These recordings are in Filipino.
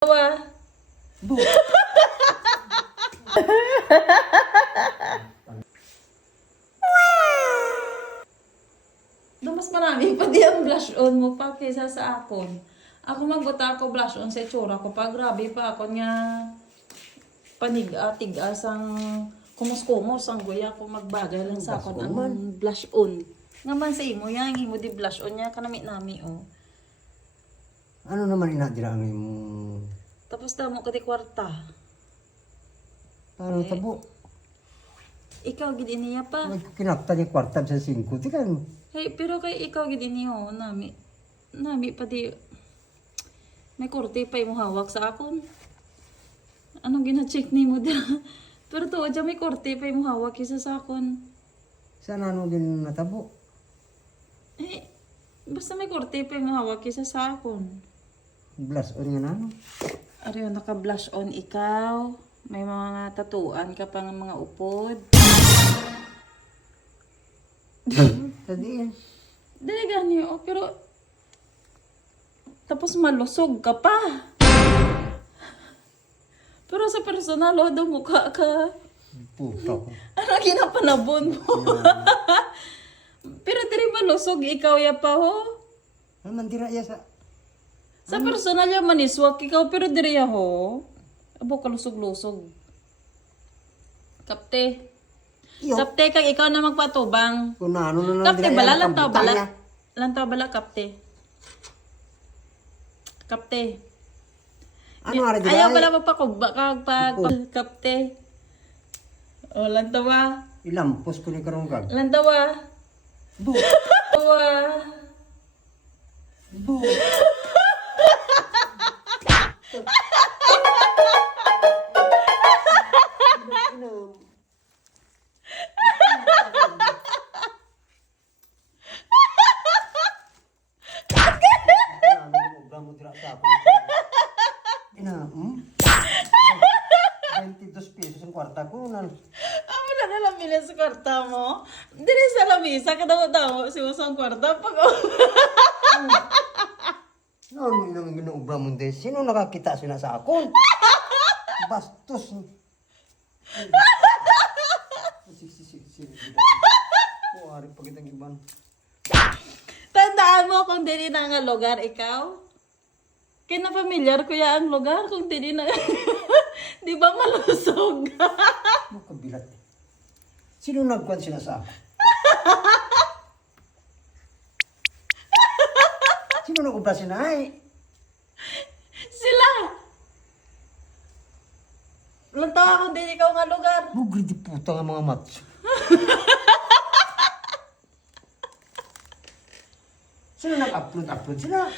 Bu. Mas marami pa di ang blush on mo pa kaysa sa akon. Ako magbuta ako blush on sa itsura ko pa. Grabe pa ako nga paniga-tigas ang kumus-kumos ang guya ko magbagay lang sa akon ang blush on. Nga man sa imo yang imo di blush on niya kanami nami oh. Ano naman inadira ang imo? Tapos damo ka di kwarta. Paano tabo? Ikaw gid niya pa. Kinakta ni kwarta sa 5. Tikan. Hey, pero kay ikaw gid niyo nami. Nami pa di may korte pa imo hawak sa akon. Anong gina-check ni mo dira? Pero to dyan may korte pa imo hawak isa sa akon. Saan ano din natabo? Eh, basta may korte pa imo hawak isa sa akon. Blush on nga na ano? Ariyo, naka-blush on ikaw. May mga tatuan ka pang mga upod. Tadi yan. Dili gani, oh, pero tapos malusog ka pa. Pero sa personal, oh, daw mukha ka. Puta ko. Ano ginapanabon mo? Pero dili malusog, ikaw ya pa, ho. Ano man dira ya sa... Sa personal ya maniswak ikaw, pero diri ya, ho. Abo, kalusog-lusog. Kapte. Iyo. Kapte, kag ikaw na magpatubang. Kung ano na lang Kapte, dira bala, yan, lantaw, kambutan bala. niya. Lantaw, bala, kapte. Kapte. Ano ara dira? Ayaw bala magpakugba kag pag kapte. O, lantawa. Ilampos ko ni karong gag. Lantawa. Bu. Lantawa. Bu. Ina, 22 pesos ang kwarta ko. Amo na nalang bilhin sa kwarta mo. Dili sa lamisa ka daw si usang kwarta pag Ano yung ginuubra mo din? Sino nakakita sila sa akon? Bastos. Ari pa kitang iban. Tandaan mo kung dili na nga lugar ikaw. Kaya na familiar ko ya ang lugar kung dili na di ba malusog? Ano kabilat? Sino nagkuhan sila sa akon? Sino nag-ubra sila? Ay, Sila. Lantaw kung dili ikaw nga lugar. bugri di puta nga mga matso. Sino nag-upload sila?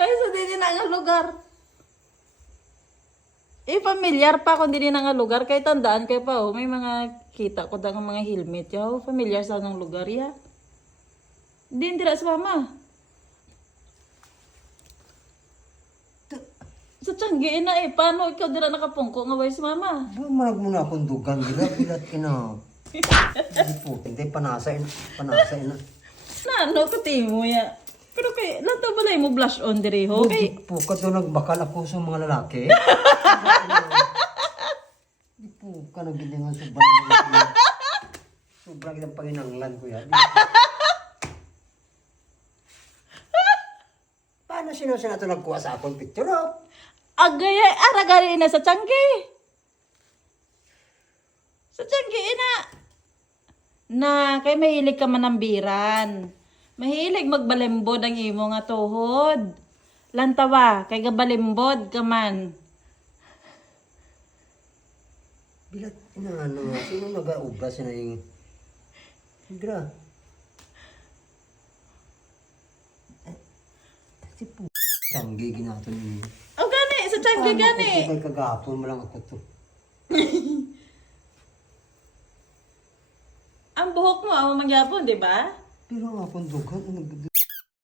Ay, so dili na nga lugar. Familiar pa kung dili na nga lugar. Kaya tandaan kayo pa, oh, may mga kita ko daw ng mga helmet. Yo, familiar sa ng lugar, ya. Di, dira sa mama. Sa tiyanggiin na eh. Paano ikaw dira nakapungko nga way si mama? Marag mo na akong dugang. Bilat ina. Hindi po. Hindi, panasain. Panasain na. Na, ano, katimo ya. Pero kay, lantaw balay mo blush on diri ho. Kay, Hindi po. Kato nagbakal ako sa mga lalaki. Hindi po. Ka nagbilingan sobrang. Sobrang kitang panginanglan ko yan. Paano sino siya na ito nagkuha sa akong picture? Oh? agay, aragari na sa tiyanggi. Sa tiyanggi na. Na, kay mahilig ka manambiran. Mahilig magbalembod ang imo nga tuhod. Lantawa, kay gabalembod ka man. Bilat, ano, sino nag-aubra siya na yung... Gra. Si po... Tiyanggi ginato niyo. O gani, sa tiyanggi gani. Kay kagapon mo lang ako to. Ang buhok mo, ang magyapon, di ba? Pero ang akong dugan,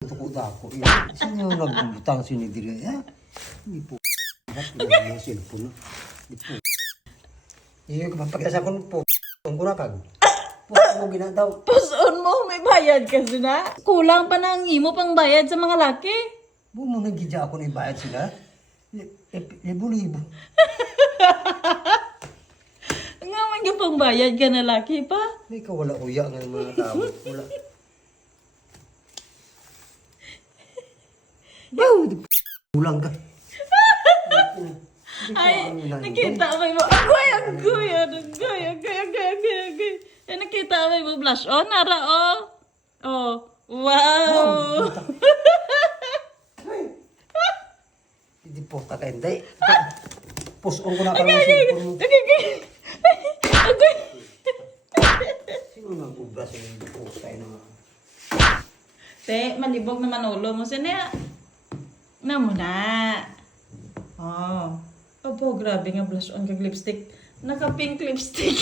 nagduko-dako. Sino nagbutang sinidiri? Hindi po. Hindi yung cellphone. Hindi po. Iyo, kapagkasa ko po. Ang kurakag. Puso mo ginadaw. Puson mo, may bayad ka na. Kulang pa ng imo pang bayad sa mga laki. Bumo nagidya ako na ibayad sila. Libo-libo. Nga may pang bayad ka na laki pa. Ikaw wala uya ng mga tao. Wala. Wow! Ulang ka. Ay, nakita mo mo. Agoy, agoy, agoy, agoy, agoy, agoy, agoy. Ay, nakita mo blush on, nara, oh. Oh, wow. Hindi po hindi. Puson ko na ka ng cellphone mo. Agoy, agoy. Sino nag-ubra sa yung pusa na mga? Te, malibog na manolo mo. Sina, na mo na. Oh. Opo, grabe nga blush on kag lipstick. Naka-pink lipstick.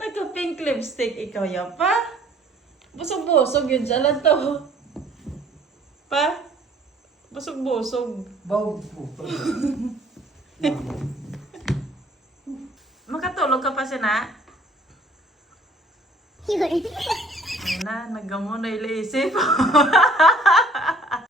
Naka-pink lipstick. Ikaw yan pa? Busog-busog yun dyan lang to. Pa? Busog-busog. Baw po. Makatulog ka pa sina? Ayun na, nagamo na ilisip.